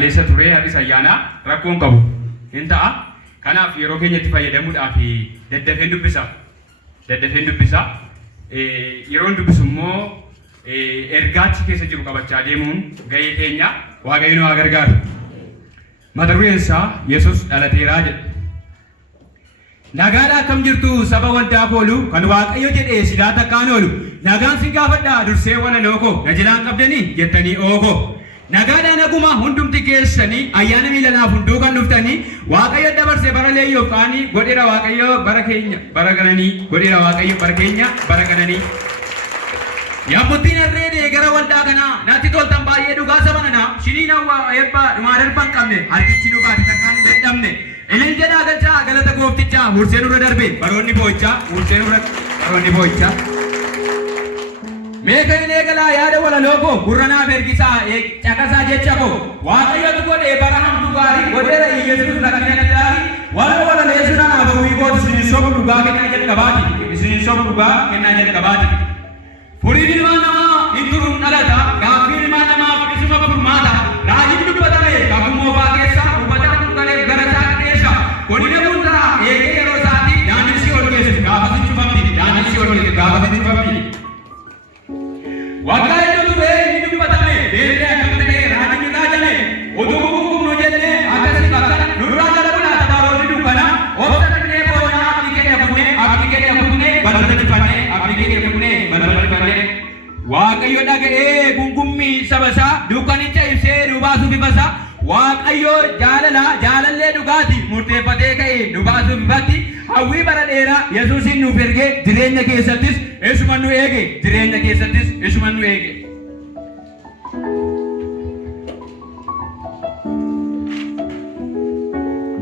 Leessa turee har'is ayyaana rakkoon qabu hin ta'a. Kanaaf yeroo keenyatti fayyadamuudhaaf daddafeen dubbisa. Yeroon dubbisu immoo ergaachi keessa jiru qabachaa deemuun gahee keenya Waaqayyo nu haa gargaaru. Mata dureen isaa Yesuus dhalateeraa jedha. Nagaadhaa akkam jirtu saba waldaa koolu kan Waaqayyo jedhee sidaa takkaan oolu. Nagaan si gaafadhaa dursee walaloo koo na jilaan qabdanii jettanii ookoo. Nagaadhaan naguma hundumti keessanii ayyaana miilanaaf hunduu kan dhuftanii Waaqayyo dabarsee bara leeyyoof qaanii godheera Waaqayyo bara keenya bara gananii godheera Waaqayyo bara keenya bara gananii. Yammuttiin herreedee gara waldaa kanaa natti toltan baay'ee dhugaa saba nanaa shiniin hawwaa eebbaa dhumaa darban qabne harkichi nu baate takkaan dadhabne. Ilin jedhaa galchaa galata gooftichaa mursee nurra darbe baroonni boo'ichaa mursee nurra baroonni boo'ichaa. Meeqa hin eegalaa yaada walaloo koo gurra naaf ergisaa caqasaa jecha koo Waaqayyotu godhee bara hamtu gaarii godheera Yesuus lakkana gaarii warra walalee sunaa baruuyi gootu isinin sobu dhugaa kennaa jalqabaati isinin sobu dhugaa kennaa jalqabaati. Furiin ilmaan namaa hin turuun dhalata gaaffiin ilmaan namaa fudhisuma furmaata raajiin dubbatame kakuu faa keessa hubbataa tungalee gara isaa qabeessa godina buntaraa eegee yeroo isaatti daandii ol geessu gaafasiin cufamti daandii ol geessu gaafasiin cufamti. Waggaa iddoo turee ni dubbatame beelee akkam ta'ee raajiin raajame utuu kukkubnu jennee akkasii bakka nurraa darbunaa tabaroonni dukkana obsa dhaqnee boonaa abdii keenya kunne balbalifannee abdii keenya kunne balbalifannee Waaqayyo dhaga'ee gungummii saba isaa dukkanicha ibsee nu baasuuf ifasaa Waaqayyo jaalallee dhugaati murteeffatee ka'ee nu baasuuf ifatti hawwii bara dheeraa Yesuusin nuuf ergee jireenya keessattis isuma nu eege jireenya keessattis isuma nu eege.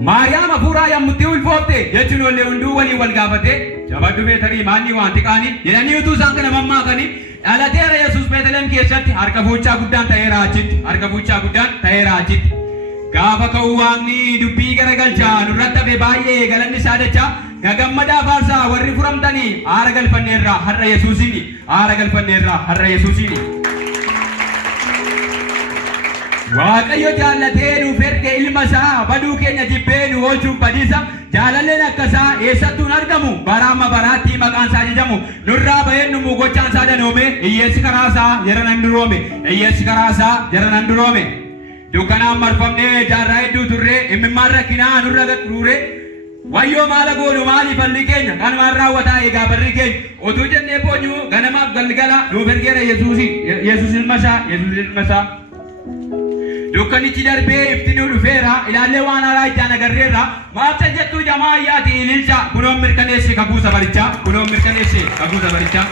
Maariyaam hafuuraa yammutti ulfoofte jechuun ollee hunduu waliin wal gaafate jabaddu beetarii maanni waanti qaanii jedhanii utuu isaan kana mammaakanii dhalateera Yesuus Beetlehem keessatti harka fuuchaa guddaan ta'eera achitti harka fuuchaa guddaan ta'eera achitti. Gaafa ka'uu waaqni dubbii garagalchaa nurratti hafe baay'ee galanni isaa dachaa gagammadaa faarsaa warri furamtanii aara galfanneerraa har'a Yesuusini aara galfanneerraa har'a Yesuusini. Waaqayyo jaallatee nuuf erge ilma isaa baduu keenya jibbee nu oolchuuf badiisa jaalalleen akkasaa eessattuun argamu baraama baraatti maqaan isaa jajamu nurraa baheen numu gochaan isaa danoome hiyyeessi karaa isaa jara nan duroome hiyyeessi karaa isaa jara nan duroome. Dukkanaan marfamnee jaarraa hedduu turree imimmaan rakkinaa nurra gaxxuure wayyoo maala goonu maali falli keenya kanumaan raawwataa eegaa barri keenya utuu jennee boonyuu ganamaaf galgala nuuf ergeera Yesuus ilma isaa. Dukkanichi darbee iftinuu dhufeera ilaallee waan haaraa ijaan agarreerra maabsa jettuu jamaa ayyaati ililcha kunoon mirkaneesse kakuusa barichaa kunoon mirkaneesse kakuusa barichaa.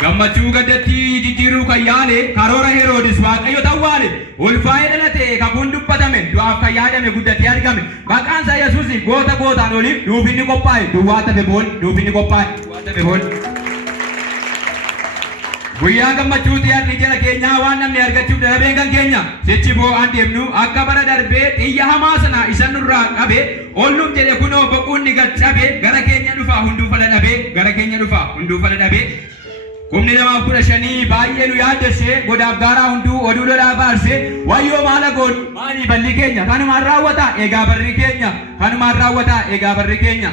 Gammachuu gaddatti jijjiiruu kan yaale karoora Heroodis Waaqayyo tawwaale ulfaa'ee dhalate kakuun dubbatame du'aaf kan yaadame guddatee argame maqaan isaa Yesuus goota gootaan oliif nuuf inni qophaa'e duwwaa tafe boon nuuf inni qophaa'e duwwaa tafe boon. Guyyaa gammachuuti harni jala keenyaa waan namni argachuuf darabeen kan keenya sichi boo'aan deemnu akka bara darbee xiyya hamaa sana isa nurraa qabe olluuf jedhe kunoo boquunni gad cabe gara keenya dhufaa hunduu fala dhabee gara keenya dhufaa hunduu fala dhabee. Kumni 215 baay'ee nu yaaddessee godaaf gaaraa hunduu oduu lolaa baarsee wayyoo maala goon maalii balli keenya kanumaan raawwata eegaa barri keenya kanumaan raawwata eegaa barri keenya.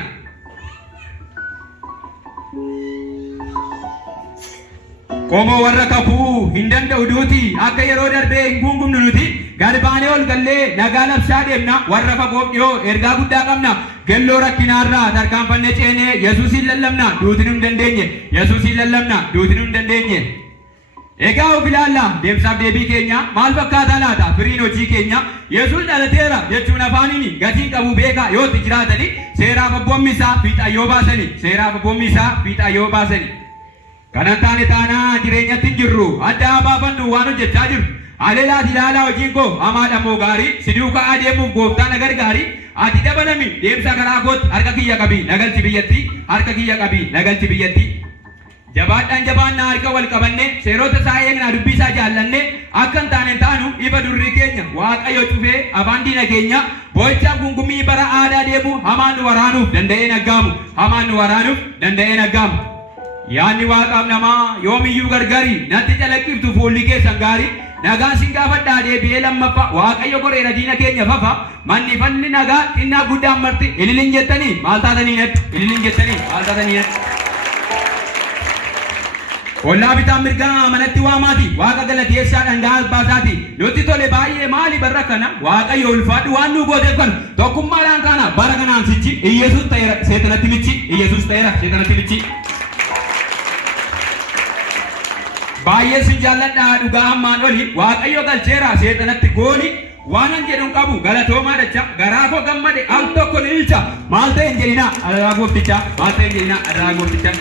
Qomoo warra kakuu hin danda'u duuti akka yeroo darbee hin gungumnu nuti gad baanee ol gallee nagaa labsaa deemna warra fagoof dhiyoo ergaa guddaa qabna gelloo rakkinaarraa tarkaanfannee ceenee Yesuusin lallabna duutin hin dandeenye Yesuusin lallabna duutin hin dandeenye. Egaa of ilaalla deemsaaf deebii keenya maal fakkaataa laata firiin hojii keenya Yesuus dhalateera jechuun afaaniin gatiin qabu beekaa yootti jiraatanii seeraaf abboommi isaa fiixaan yoo baasanii seeraaf abboommi isaa fiixaan yoo baasanii. Kanan taane taanaa jireenyatti hin jirru adda baafannu waan hojjechaa jiru aleelaati ilaalaa hojiin koo hamaadha moo gaarii siduu ka'aa deemuuf gooftaa na gargaari ati dabalami deemsa karaa kootti harka kiyya qabii nagalchi biyyatti harka kiyya qabii nagalchi biyyatti. Jabaadhaan jabaannaa harka wal qabanne seerota isaa eegnaa dubbii isaa jaallanne akka hin taane taanu ifa durrii keenya Waaqayyo cufee afaan diina keenya boo'ichaan gungumii bara aadaa deemu hamaan nu waraanuuf danda'ee naggaamu hamaan nu waraanuuf danda'ee naggaamu. Yaanni waaqaaf namaa yoomiyyuu gargari natti calaqqiftu fuulli keessan gaarii nagaan sin gaafadhaa deebi'ee lammaffaa waaqayyo goreera diina keenya fafa manni falli nagaa xinnaa guddaan marti ililin jettanii maal taatanii nettu ililin jettanii maal taatanii nettu. Ollaa bitaa mirgaa manatti waamaati waaqa galateessaa dhangaa baasaati nutti tole baay'ee maali barra kana waaqayyo ulfaadhu waan nu gooteef kan tokkummaadhaan kana bara kanaan sichi Iyesuus ta'eera seetanatti michi Iyesuus ta'eera seetanatti michi. Baay'ee sin jaalladhaa dhugaa hammaan oli waaqayyo galcheera seetanatti gooli waanan jedhuun qabu galatoomaa dacha garaa koo gammade al tokko ni ilcha maal ta'e hin jedhina adaraa goofticha maal ta'e hin jedhina adaraa goofticha.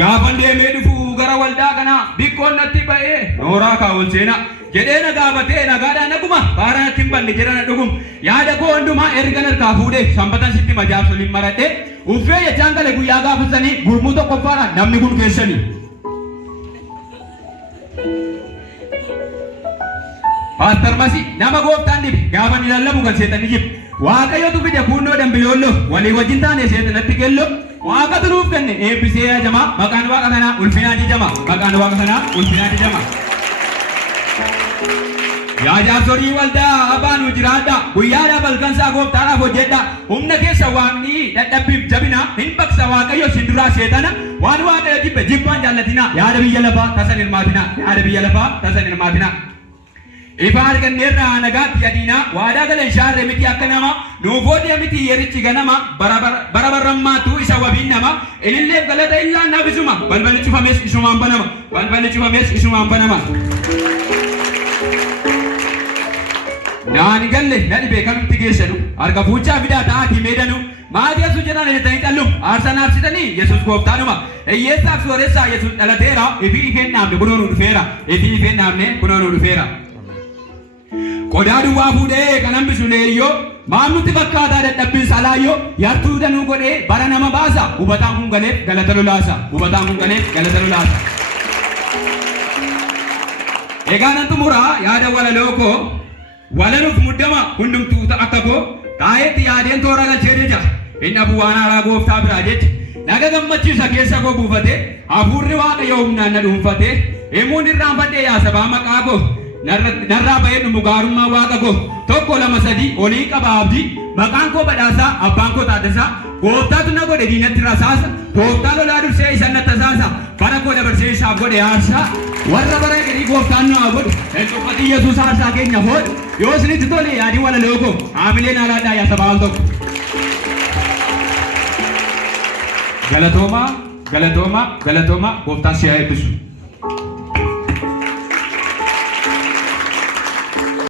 Gaafan deemee dhufu gara waldaa kana bikkoon natti ba'ee nooraa kaawwan seenaa jedhee na gaafatee nagaadhaan naguma baara natti hin banne jedhana dhugum yaada koo hundumaa erga narkaa fuudhee sanbatan sitti majaabsoliin maradhee uffee jechaan gale guyyaa gaafasanii gurmuu tokkoffaadhaan namni kun keessanii. Paastar Masi nama gooftaan dhibe gaafa ni lallabu kan seexanni jibu waaqayyotu fide kunnoo dambiloollo walii wajjin taane seexanatti kello waaqatu nuuf kenne eebbisee yaajama maqaan waaqa kanaa ulfinaa jijama maqaan waaqa kanaa ulfinaa jijama. Yaa jaarsolii waldaa abbaan nu jiraadha guyyaadhaa balkansaa gooftaadhaaf hojjedha humna keessa waaqni dadhabbiif jabina hin baqsa waaqayyo sin duraa seexana waan waaqayyo jibbe jibbaan jaallatina yaada biyya lafaa tasan hirmaatina yaada biyya lafaa tasan hirmaatina. Ifa arganneerra nagaatti yadiinaa waadaa galan shaarree miti akka nama nuufoodee miti yerichi ganama barabarrammaatu isa wabiin nama ililleef galata illaan naaf isuma balballi cufamees isumaan banama balballi cufamees isumaan banama. Naan galle na dhibee kamitti geessanu harka fuuchaa fidaa ta'aatii meedanu maatii yesuus jedhan jettanii xallum aarsaa naafsitanii yesuus gooftaanuma hiyyeessaaf sooressaa yesuus dhalateera ifii ifeen dhaabne kunoo nu dhufeera ifii ifeen dhaabne kunoo nu dhufeera. Qodaa duwwaa fuudhee kan hambisu leeyyoo maal nutti fakkaataa dadhabbiin salaayyoo yartuu danuu godhee bara nama baasa hubataan kun galeef galata lolaasa hubataan kun galeef galata lolaasa. Egaa nan xumuraa yaada walaloo koo walaluuf muddama hundumtuu akka koo taa'eetti yaadeen toora galchee jecha inni abu waan haaraa gooftaa biraa jecha naga gammachiisa keessa koo buufate hafuurri waaqayyoo humnaan na dhuunfate himuun irraanfadhee yaa sabaa maqaa koo narraa bahee dhumu gaarummaa waaqa koo tokko lama sadii olii qaba abdii maqaan koo badhaasaa abbaan koo taaddasaa gooftaatu na godhe diinatti rasaasa gooftaa lolaa dursee isa na tasaasa bara koo dabarsee isaaf godhe aarsaa warra bara gadii gooftaan nu haa godhu eenyuffati yesuus aarsaa keenya hodhu yoo isinitti tole yaadii walaloo koo haamileen alaadhaa yaa sabaa al tokko. Galatoomaa galatoomaa galatoomaa gooftaan si haa eebbisu.